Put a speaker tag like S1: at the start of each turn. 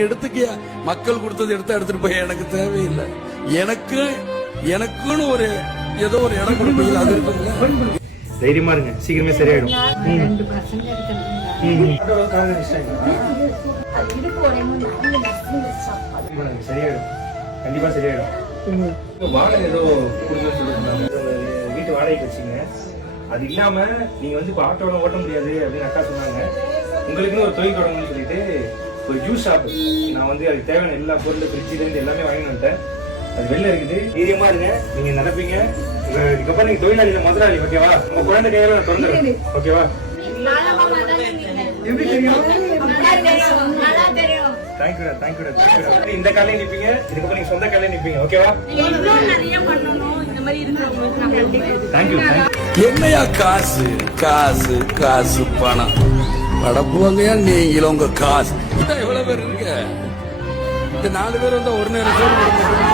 S1: எடுத்துக்கியா? மக்கள் கொடுத்தது எடுத்தா எடுத்துட்டு போய் எனக்கு தேவையில்லை. எனக்கு எனக்குன்னு ஒரு ஏதோ ஒரு இடம் கொடுப்பீங்க அது
S2: தைரியமா இருங்க. சீக்கிரமே சரியாயிடும். சரியாயிடும். கண்டிப்பா சரியாயிடும். வாடகை ஏதோ வீட்டு வாடகைக்கு வச்சுங்க அது இல்லாம நீங்க வந்து இப்போ ஆட்டோல ஓட்ட முடியாது அப்படின்னு அக்கா சொன்னாங்க. உங்களுக்குன்னு ஒரு தொழில் தொடங்கணும்னு சொல்லிட்டு ஒரு ஜூஸ் ஷாப் நான் வந்து அதுக்கு தேவையான எல்லா பொருள் ஃப்ரிட்ஜில இருந்து எல்லாமே வாங்கி வந்துட்டேன். அது வெளில இருக்குது. தைரியமா இருங்க. நீங்க நடப்பீங்க இதுக்கப்புறம் நீங்க தொழிலாளியில முதலாளி ஓகேவா உங்க குழந்தை கையில நான் திறந்துடுறேன் ஓகேவா எப்படி தெரியும்? தேங்க்யூடா தேங்க்யூடா தேங்க்யூடா இந்த காலையும் நிப்பீங்க. இதுக்கப்புறம் நீங்க சொந்த காலையும் நிப்பீங்க. ஓகேவா
S3: நிறைய பண்ணணும்
S2: தேங்க்யூ
S1: என்னையா காசு காசு காசு பணம்? படப்புவாங்கயா நீங்களும் உங்க காசு. இதான் எவ்வளவு பேர் இருக்க இந்த நாலு பேர் வந்தா ஒரு நேரம் சோறு போட